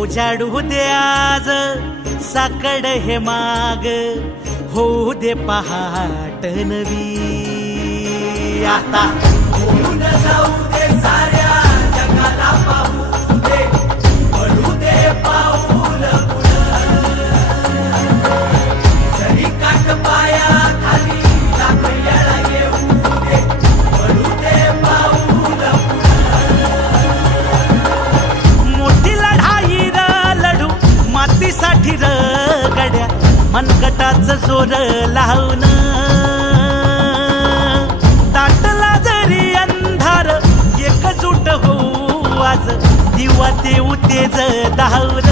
उजाडू दे आज साकड हे माग, होऊ दे पहाट नवी आता. होऊन जाऊ दे साऱ्या जगाला पाहू दे, पडू दे पाऊल पुढं. जरी काट पाया खाली लाख येळा येऊ दे, पडू दे पाऊल पुढं. मोठी लढाई र लढू मातीसाठी र गड्या, मनगटाचं जोर लावून. दाटला जरी अंधार एकजूट होऊ आज, दिवा देऊ तेज धावून.